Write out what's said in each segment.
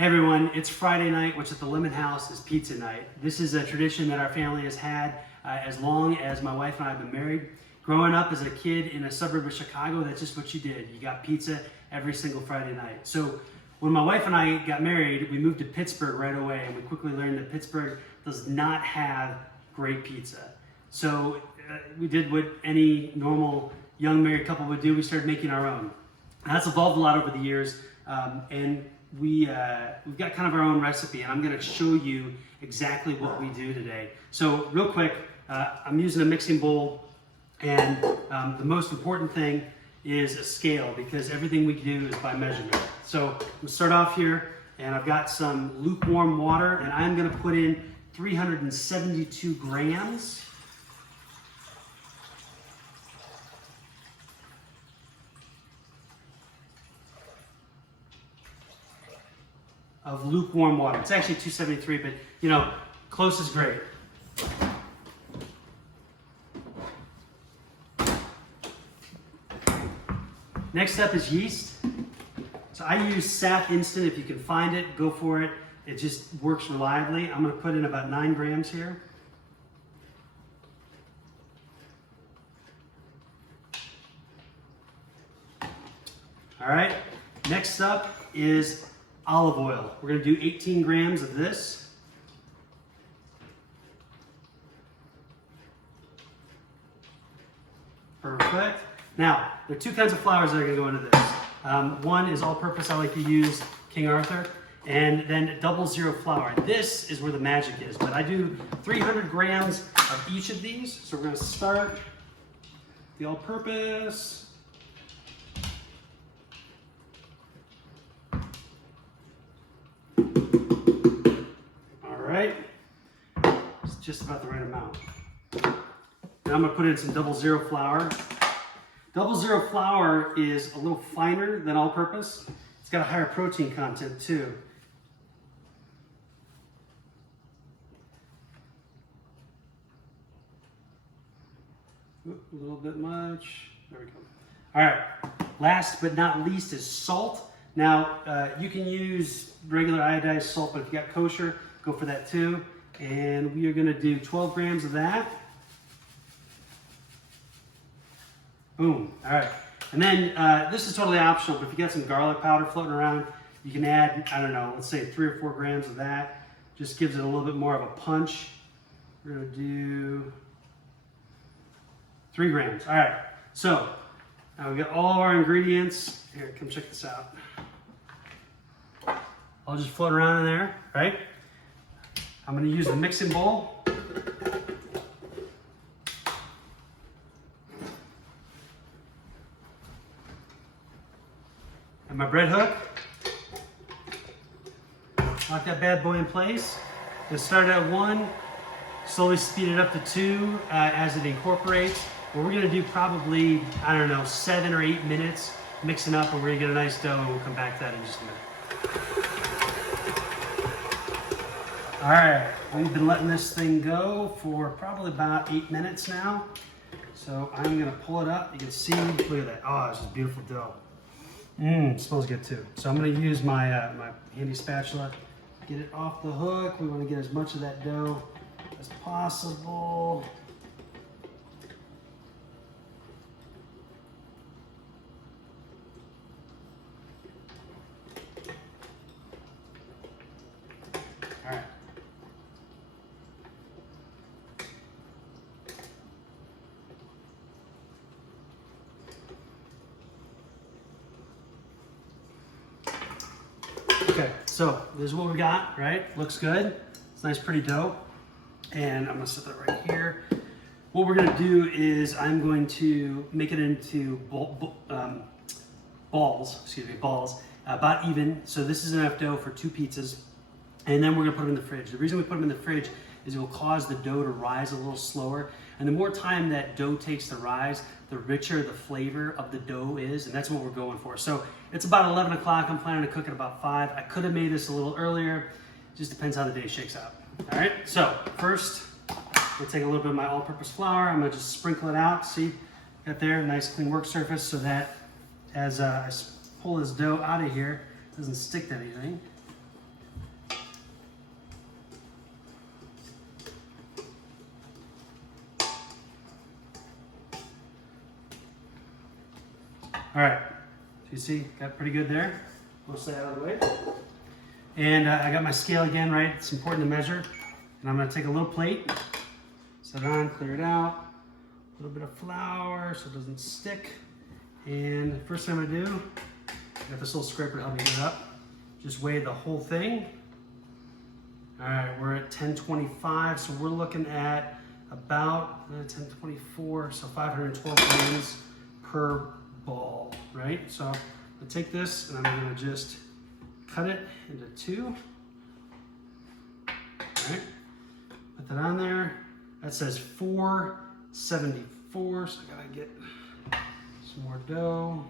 Hey everyone, it's Friday night, which at the Lemon House is pizza night. This is a tradition that our family has had as long as my wife and I have been married. Growing up as a kid in a suburb of Chicago, that's just what you did. You got pizza every single Friday night. So when my wife and I got married, we moved to Pittsburgh right away, and we quickly learned that Pittsburgh does not have great pizza. So we did what any normal young married couple would do. We started making our own. And that's evolved a lot over the years, and we've got kind of our own recipe, and I'm going to show you exactly what we do today. So real quick, I'm using a mixing bowl, and the most important thing is a scale, because everything we do is by measurement. So I'm going to start off here, and I've got some lukewarm water, and I'm going to put in 372 grams. Of lukewarm water. It's actually 273, but you know, close is great. Next up is yeast. So I use Sap Instant. If you can find it, go for it. It just works reliably. I'm going to put in about 9 grams here. All right, next up is olive oil. We're going to do 18 grams of this. Perfect. Now, there are 2 kinds of flours that are going to go into this. One is all-purpose. I like to use King Arthur. And then 00 flour. This is where the magic is. But I do 300 grams of each of these. So we're going to start the all-purpose. Right? It's just about the right amount. Now I'm going to put in some 00 flour. 00 flour is a little finer than all-purpose. It's got a higher protein content too. Oop, a little bit much. There we go. All right. Last but not least is salt. Now you can use regular iodized salt, but if you got kosher, go for that too. And we are going to do 12 grams of that. Boom. All right. And then this is totally optional, but if you got some garlic powder floating around, you can add, I don't know, let's say 3 or 4 grams of that. Just gives it a little bit more of a punch. We're going to do 3 grams. All right. So now we've got all of our ingredients. Here, come check this out. I'll just float around in there, right? I'm going to use the mixing bowl. And my bread hook. Lock that bad boy in place. Going to start at 1, slowly speed it up to 2 as it incorporates. But we're going to do probably, I don't know, 7 or 8 minutes mixing up, and we're going to get a nice dough, and we'll come back to that in just a minute. All right, we've been letting this thing go for probably about 8 minutes now. So I'm gonna pull it up. You can see, look at that. Oh, this is beautiful dough. It smells good too. So I'm gonna use my, my handy spatula, get it off the hook. We wanna get as much of that dough as possible. All right. Okay, so this is what we got, right? Looks good. It's nice, pretty dough. And I'm gonna set that right here. What we're gonna do is I'm going to make it into balls, about even. So this is enough dough for 2 pizzas. And then we're gonna put them in the fridge. The reason we put them in the fridge is it will cause the dough to rise a little slower. And the more time that dough takes to rise, the richer the flavor of the dough is, and that's what we're going for. So it's about 11 o'clock. I'm planning to cook at about 5. I could have made this a little earlier. Just depends how the day shakes out. All right, so first, we'll take a little bit of my all-purpose flour. I'm gonna just sprinkle it out. See, got there, nice clean work surface, so that as I pull this dough out of here, it doesn't stick to anything. All right, so you see, got pretty good there. Mostly out of the way. And I got my scale again, right? It's important to measure. And I'm gonna take a little plate, set it on, clear it out. A little bit of flour so it doesn't stick. And the first thing I'm gonna do, I got this little scraper to help me get it up. Just weigh the whole thing. All right, we're at 1025, so we're looking at about 1024, so 512 grams per ball, right? So I'm gonna take this and I'm gonna just cut it into two. All right, put that on there. That says 474, so I gotta get some more dough.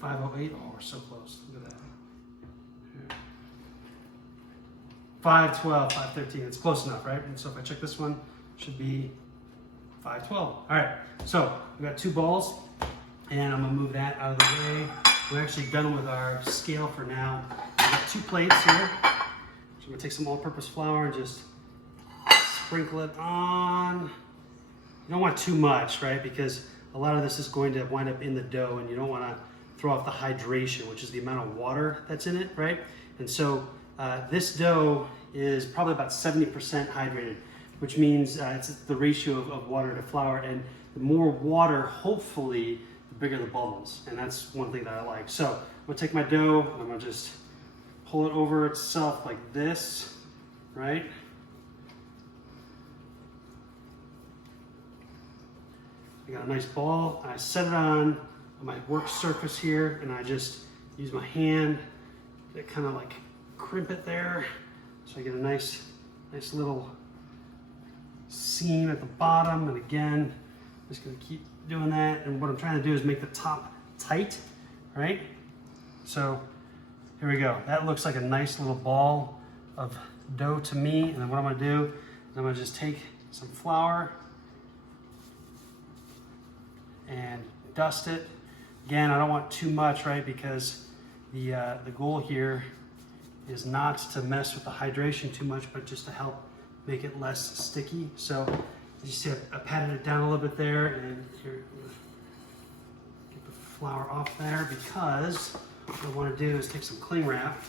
508, oh, we're so close, look at that. 512, 513, it's close enough, right? And so if I check this one, it should be 512. All right, so we got 2 balls, and I'm gonna move that out of the way. We're actually done with our scale for now. We've got 2 plates here. So I'm gonna take some all-purpose flour and just sprinkle it on. You don't want too much, right? Because a lot of this is going to wind up in the dough, and you don't wanna throw off the hydration, which is the amount of water that's in it, right? And so this dough is probably about 70% hydrated, which means it's the ratio of water to flour, and the more water, hopefully, the bigger the bubbles, and that's one thing that I like. So I'm gonna take my dough, and I'm gonna just pull it over itself like this, right? I got a nice ball, I set it on my work surface here, and I just use my hand to kind of like crimp it there, so I get a nice little seam at the bottom. And again, I'm just gonna keep doing that. And what I'm trying to do is make the top tight, right? So here we go. That looks like a nice little ball of dough to me. And then what I'm gonna do is I'm gonna just take some flour and dust it. Again, I don't want too much, right? Because the goal here is not to mess with the hydration too much, but just to help make it less sticky. So you see I patted it down a little bit there, and here, get the flour off there, because what I want to do is take some cling wrap.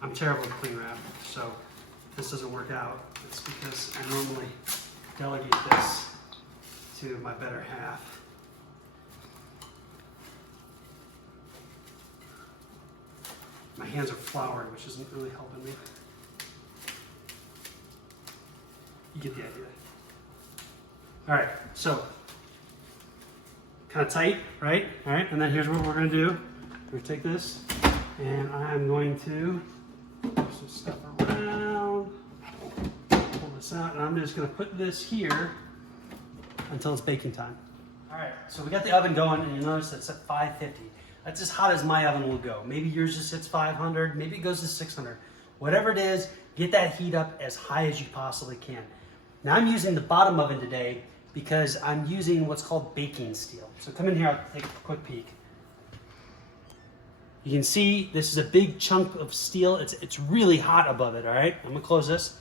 I'm terrible with cling wrap, so if this doesn't work out, it's because I normally delegate this to my better half. My hands are floured, which isn't really helping me. You get the idea. All right, so kind of tight, right? All right, and then here's what we're gonna do. We're gonna take this, and I'm going to put some stuff around, pull this out, and I'm just gonna put this here until it's baking time. All right, so we got the oven going, and you'll notice it's at 550. That's as hot as my oven will go. Maybe yours just hits 500, maybe it goes to 600. Whatever it is, get that heat up as high as you possibly can. Now I'm using the bottom oven today because I'm using what's called baking steel. So come in here, I'll take a quick peek. You can see this is a big chunk of steel. It's really hot above it, all right? I'm gonna close this.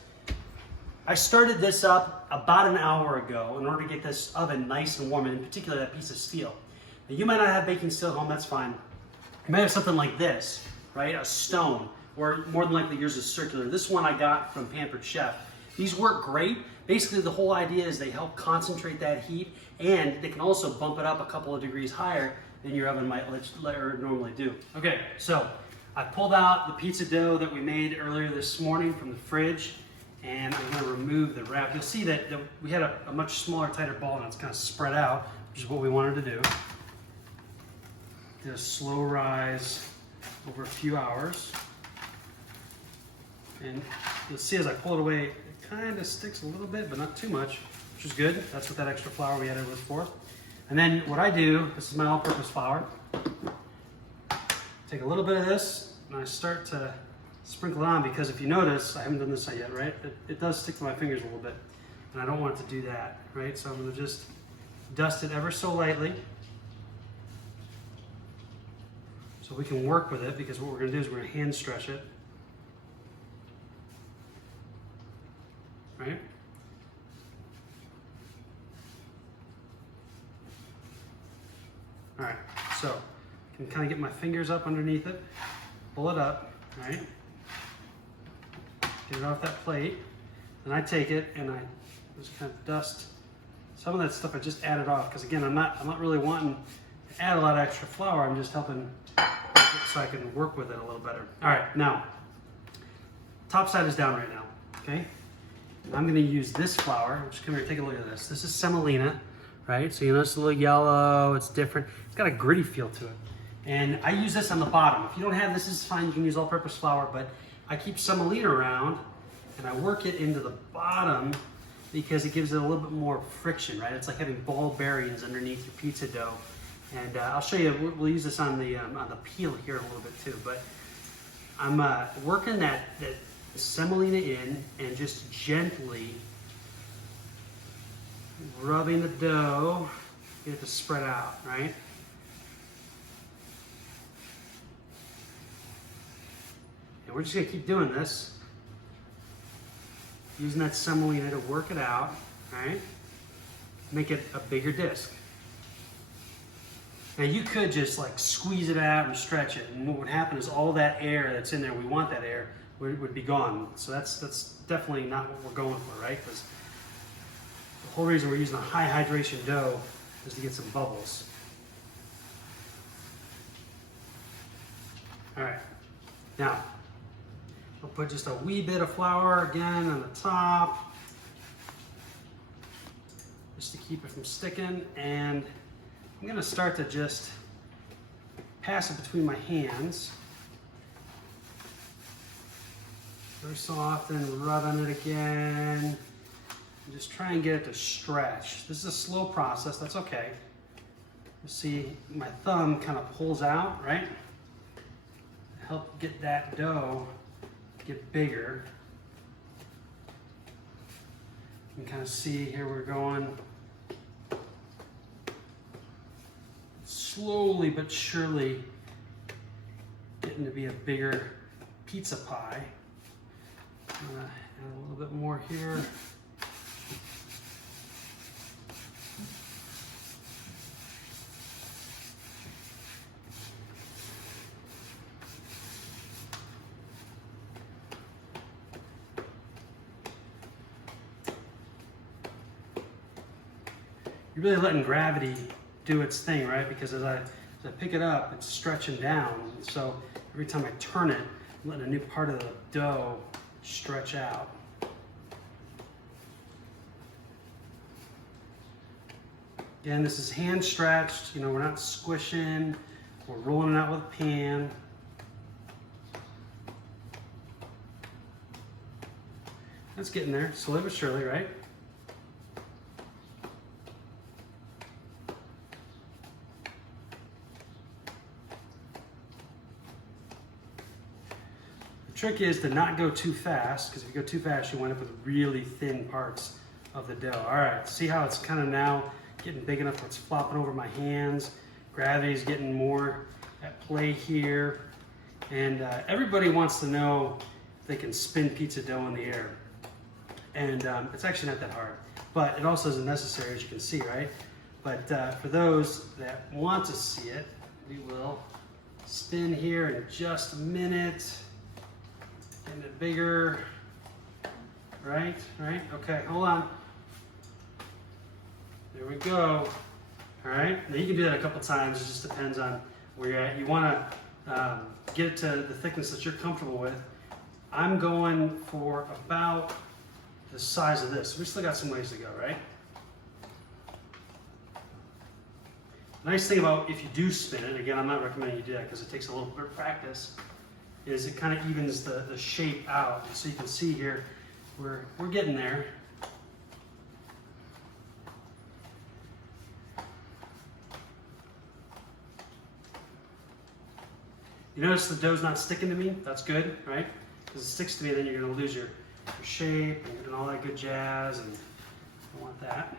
I started this up about an hour ago in order to get this oven nice and warm, and in particular that piece of steel. Now, you might not have baking steel at home, that's fine. You might have something like this, right? A stone, or more than likely yours is circular. This one I got from Pampered Chef. These work great. Basically, the whole idea is they help concentrate that heat, and they can also bump it up a couple of degrees higher than your oven might normally do. Okay, so I pulled out the pizza dough that we made earlier this morning from the fridge, and I'm gonna remove the wrap. You'll see that we had a much smaller, tighter ball, and it's kind of spread out, which is what we wanted to do. Did a slow rise over a few hours. And you'll see as I pull it away, it kind of sticks a little bit, but not too much, which is good. That's what that extra flour we added was for. And then what I do, this is my all-purpose flour. Take a little bit of this, and I start to sprinkle it on, because if you notice, I haven't done this yet, right? It does stick to my fingers a little bit, and I don't want it to do that, right? So I'm gonna just dust it ever so lightly, so we can work with it, because what we're gonna do is we're gonna hand stretch it, right? All right, so I can kind of get my fingers up underneath it, pull it up, all right? Get it off that plate. Then I take it and I just kind of dust some of that stuff I just added off, because again, I'm not really wanting to add a lot of extra flour. I'm just helping so I can work with it a little better. All right, now, top side is down right now, okay? And I'm gonna use this flour. Just come here, take a look at this. This is semolina, right? So you notice a little yellow, it's different. It's got a gritty feel to it. And I use this on the bottom. If you don't have this, is fine, you can use all-purpose flour, but I keep semolina around and I work it into the bottom because it gives it a little bit more friction, right? It's like having ball bearings underneath your pizza dough. And I'll show you, we'll use this on the peel here a little bit too, but I'm working that semolina in and just gently rubbing the dough, get it to spread out, right? And we're just gonna keep doing this. Using that semolina to work it out, right? Make it a bigger disc. Now you could just like squeeze it out and stretch it, and what would happen is all that air that's in there, we want that air, would be gone. So that's definitely not what we're going for, right? Because the whole reason we're using a high hydration dough is to get some bubbles. All right, now I'll put just a wee bit of flour again on the top, just to keep it from sticking, and I'm gonna start to just pass it between my hands. Very soft and rubbing it again. And just try and get it to stretch. This is a slow process, that's okay. You see my thumb kind of pulls out, right? Help get that dough get bigger. You can kind of see here we're going slowly but surely getting to be a bigger pizza pie. I'm gonna add a little bit more here. You're really letting gravity do its thing, right? Because as I pick it up, it's stretching down. So every time I turn it, I'm letting a new part of the dough stretch out. Again, this is hand stretched. You know, we're not squishing. We're rolling it out with a pan. That's getting there, slowly but surely, right? The trick is to not go too fast, because if you go too fast, you wind up with really thin parts of the dough. All right, see how it's kind of now getting big enough where it's flopping over my hands. Gravity's getting more at play here. And everybody wants to know if they can spin pizza dough in the air. And it's actually not that hard, but it also isn't necessary, as you can see, right? But for those that want to see it, we will spin here in just a minute. Getting it bigger, right? Okay, hold on. There we go. All right, now you can do that a couple times. It just depends on where you're at. You want to get it to the thickness that you're comfortable with. I'm going for about the size of this. We still got some ways to go, right? Nice thing about if you do spin it, again, I'm not recommending you do that because it takes a little bit of practice, is it kind of evens the shape out. So you can see here, we're getting there. You notice the dough's not sticking to me? That's good, right? Because it sticks to me, then you're gonna lose your shape and all that good jazz, and I don't want that.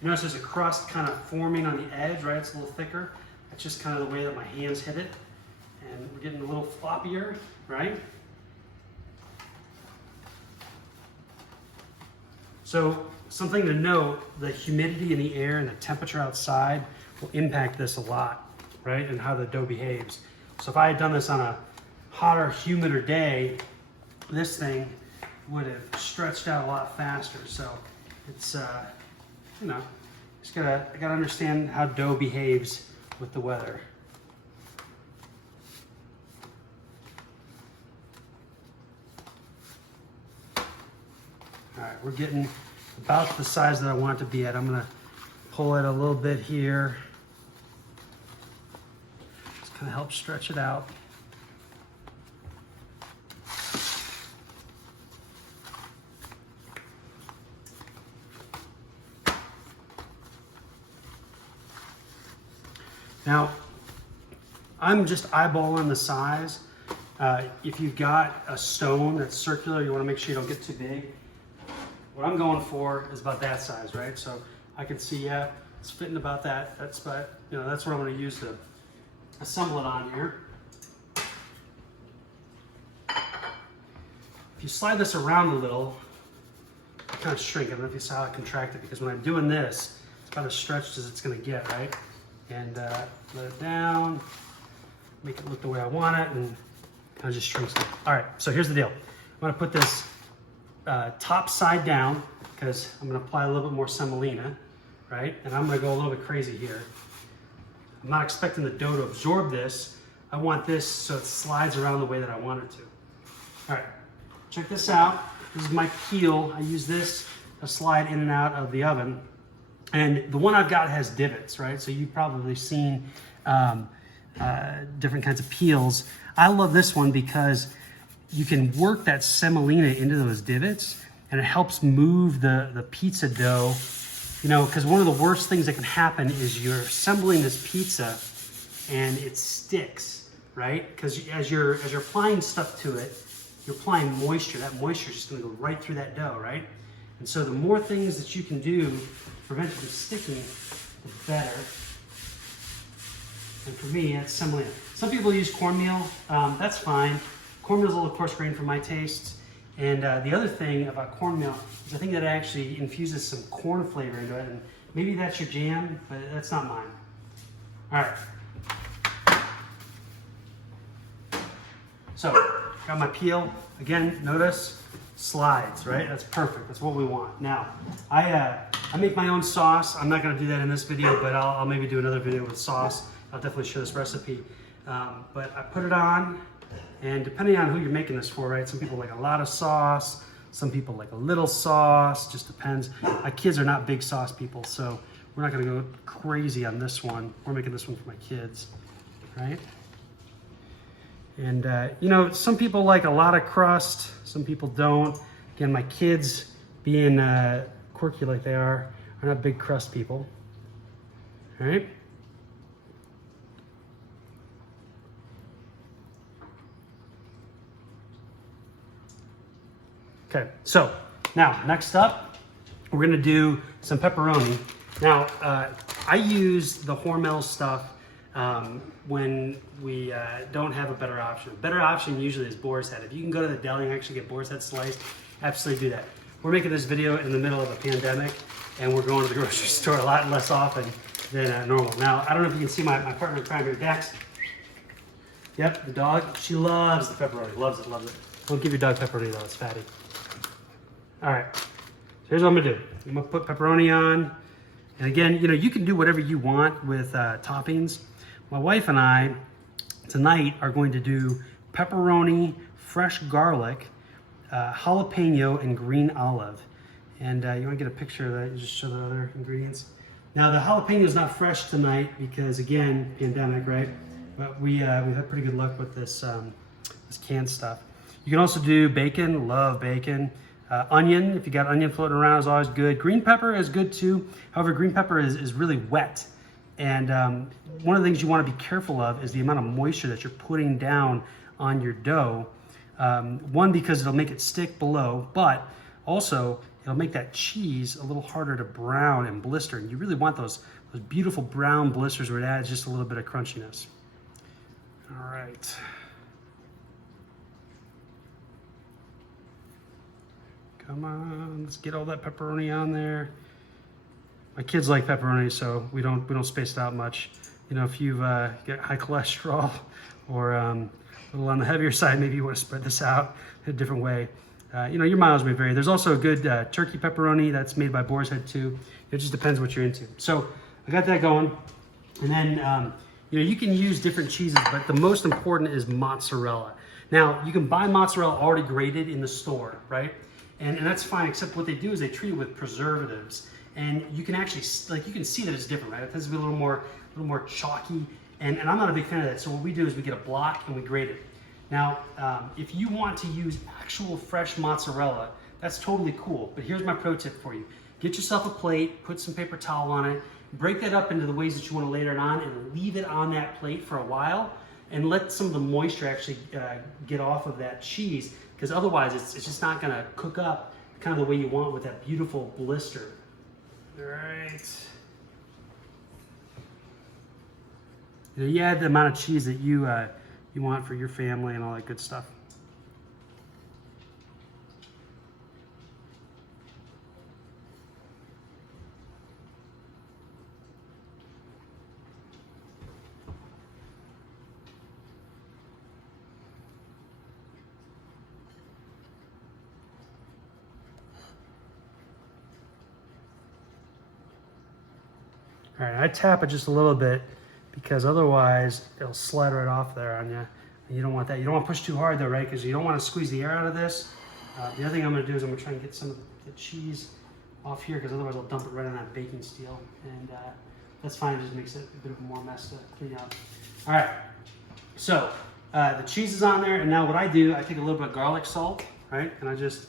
You notice there's a crust kind of forming on the edge, right? It's a little thicker. That's just kind of the way that my hands hit it. And we're getting a little floppier, right? So something to note, the humidity in the air and the temperature outside will impact this a lot, right? And how the dough behaves. So if I had done this on a hotter, humider day, this thing would have stretched out a lot faster. So it's, you know, I gotta understand how dough behaves with the weather. All right, we're getting about the size that I want it to be at. I'm gonna pull it a little bit here. Just kind of help stretch it out. Now, I'm just eyeballing the size. If you've got a stone that's circular, you want to make sure you don't get too big. What I'm going for is about that size, right? So I can see, yeah, it's fitting about that. That's about, you know, that's what I'm going to use to assemble it on here. If you slide this around a little, I kind of shrink it. I don't know if you saw how I contract it, because when I'm doing this, it's about as stretched as it's going to get, right? And let it down, make it look the way I want it, and kind of just shrinks it. All right, so here's the deal. I'm going to put this top side down, because I'm going to apply a little bit more semolina, right? And I'm going to go a little bit crazy here. I'm not expecting the dough to absorb this. I want this so it slides around the way that I want it to. All right, check this out. This is my peel. I use this to slide in and out of the oven. And the one I've got has divots, right? So you've probably seen different kinds of peels. I love this one because you can work that semolina into those divots, and it helps move the pizza dough. You know, because one of the worst things that can happen is you're assembling this pizza and it sticks, right? Because as you're applying stuff to it, you're applying moisture. That moisture is just going to go right through that dough, right? And so the more things that you can do to prevent it from sticking, the better. And for me, it's semolina. Some people use cornmeal. That's fine. Cornmeal is a little coarse grain for my tastes. And the other thing about cornmeal is I think that it actually infuses some corn flavor into it. And maybe that's your jam, but that's not mine. All right. So, got my peel. Again, notice, slides, right? That's perfect. That's what we want. Now, I make my own sauce. I'm not going to do that in this video, but I'll maybe do another video with sauce. I'll definitely share this recipe. But I put it on, and depending on who you're making this for, right? Some people like a lot of sauce. Some people like a little sauce. Just depends. My kids are not big sauce people, so we're not going to go crazy on this one. We're making this one for my kids, right? And, you know, some people like a lot of crust. Some people don't. Again, my kids, being quirky like they are not big crust people. All right? Okay, so now next up, we're gonna do some pepperoni. Now, I use the Hormel stuff when we don't have a better option. Better option usually is boar's head. If you can go to the deli and actually get boar's head sliced, absolutely do that. We're making this video in the middle of a pandemic, and we're going to the grocery store a lot less often than normal. Now, I don't know if you can see my partner in crime here, Dax. Yep, the dog, she loves the pepperoni, loves it, loves it. Don't give your dog pepperoni though, it's fatty. All right, so here's what I'm gonna do. I'm gonna put pepperoni on. And again, you know, you can do whatever you want with toppings. My wife and I, tonight, are going to do pepperoni, fresh garlic, jalapeno, and green olive. And you wanna get a picture of that, you just show the other ingredients. Now the jalapeno is not fresh tonight because again, pandemic, right? But we've had pretty good luck with this, this canned stuff. You can also do bacon, love bacon. Onion, if you got onion floating around, is always good. Green pepper is good too. However, green pepper is really wet. And one of the things you want to be careful of is the amount of moisture that you're putting down on your dough. One, because it'll make it stick below, but also it'll make that cheese a little harder to brown and blister. And you really want those beautiful brown blisters where it adds just a little bit of crunchiness. All right. Come on, let's get all that pepperoni on there. My kids like pepperoni, so we don't space it out much. You know, if you've got high cholesterol or a little on the heavier side, maybe you want to spread this out in a different way. You know, your miles may vary. There's also a good turkey pepperoni that's made by Boar's Head too. It just depends what you're into. So I got that going. And then, you know, you can use different cheeses, but the most important is mozzarella. Now, you can buy mozzarella already grated in the store, right? And that's fine, except what they do is they treat it with preservatives. And you can actually, like, you can see that it's different, right? It tends to be a little more chalky. And I'm not a big fan of that. So what we do is we get a block and we grate it. Now, if you want to use actual fresh mozzarella, that's totally cool. But here's my pro tip for you. Get yourself a plate, put some paper towel on it, break that up into the ways that you want to layer it on, and leave it on that plate for a while, and let some of the moisture actually get off of that cheese, because otherwise it's just not going to cook up kind of the way you want with that beautiful blister. All right. You add the amount of cheese that you want for your family and all that good stuff. All right, I tap it just a little bit because otherwise it'll slide right off there on you. And you don't want that. You don't want to push too hard though, right? Because you don't want to squeeze the air out of this. The other thing I'm going to do is I'm going to try and get some of the cheese off here, because otherwise I'll dump it right on that baking steel. And that's fine. It just makes it a bit of a more mess to clean out. All right, so the cheese is on there. And now what I do, I take a little bit of garlic salt, right? And I just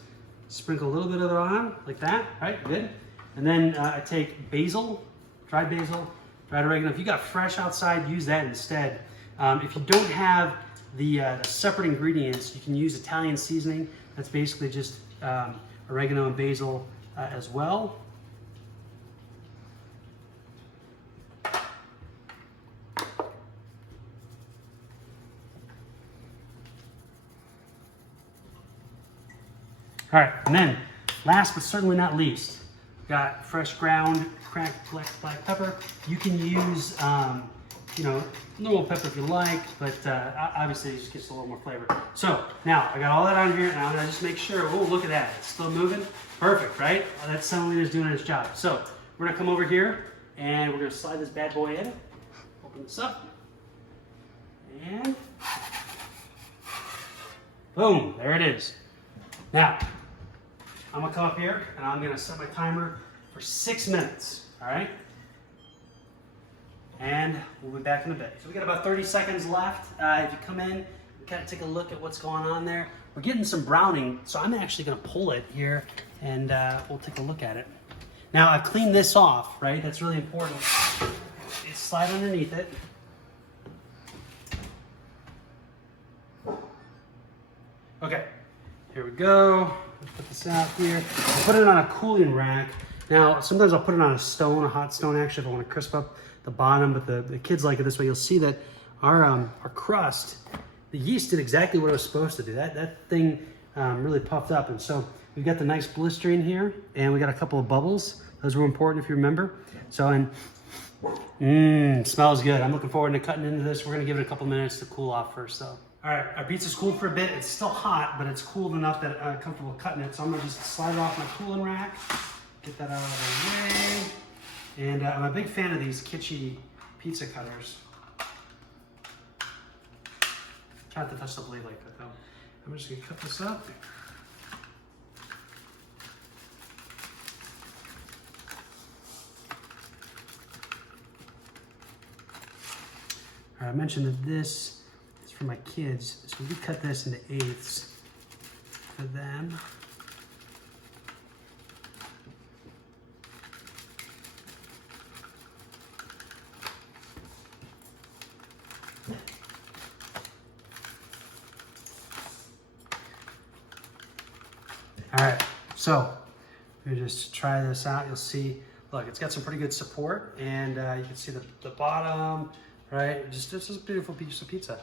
sprinkle a little bit of it on like that, right? Good. And then I take basil, dried oregano. If you got fresh outside, use that instead. If you don't have the separate ingredients, you can use Italian seasoning. That's basically just oregano and basil as well. All right, and then last but certainly not least, got fresh ground cracked black pepper. You can use, you know, normal pepper if you like, but obviously it just gets a little more flavor. So now I got all that on here, and I'm gonna just make sure. Oh, look at that! It's still moving. Perfect, right? That's semolina's doing its job. So we're gonna come over here, and we're gonna slide this bad boy in. Open this up, and boom! There it is. Now I'm gonna come up here, and I'm gonna set my timer for 6 minutes, all right? And we'll be back in a bit. So we got about 30 seconds left. If you come in, kind of take a look at what's going on there. We're getting some browning, so I'm actually gonna pull it here, and we'll take a look at it. Now I've cleaned this off, right? That's really important. It's slide underneath it. Okay, here we go. Let's put this out here. I'll put it on a cooling rack. Now, sometimes I'll put it on a stone, a hot stone actually, if I want to crisp up the bottom, but the kids like it this way. You'll see that our crust, the yeast did exactly what it was supposed to do. That thing really puffed up. And so we've got the nice blister in here, and we got a couple of bubbles. Those were important if you remember. So, and smells good. I'm looking forward to cutting into this. We're gonna give it a couple minutes to cool off first though. All right, our pizza's cooled for a bit. It's still hot, but it's cooled enough that I'm comfortable cutting it. So I'm gonna just slide it off my cooling rack, get that out of the way. And I'm a big fan of these kitschy pizza cutters. Try not to touch the blade like that though. I'm just gonna cut this up. All right, I mentioned that this is for my kids, so we cut this into eighths for them. All right, so we just try this out. You'll see, look, it's got some pretty good support, and you can see the bottom, right? It's just a beautiful piece of pizza.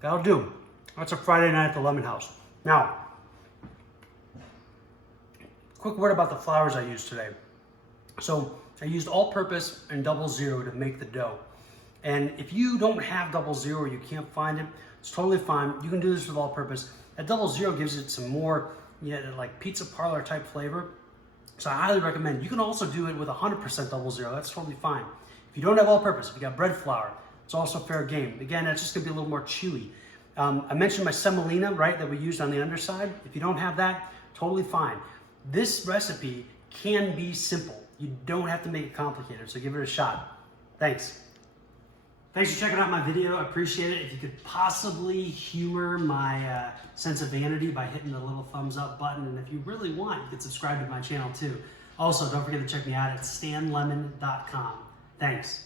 That'll do. That's a Friday night at the Lemon House. Now, quick word about the flours I used today. So I used all-purpose and 00 to make the dough. And if you don't have 00 or you can't find it, it's totally fine. You can do this with all-purpose. That 00 gives it some more, like pizza parlor type flavor. So I highly recommend. You can also do it with 100% 00. That's totally fine. If you don't have all-purpose, if you got bread flour, it's also fair game. Again, that's just gonna be a little more chewy. I mentioned my semolina, right, that we used on the underside. If you don't have that, totally fine. This recipe can be simple. You don't have to make it complicated, so give it a shot. Thanks. Thanks for checking out my video. I appreciate it. If you could possibly humor my sense of vanity by hitting the little thumbs up button, and if you really want, you can subscribe to my channel too. Also, don't forget to check me out at stanlemon.com. Thanks.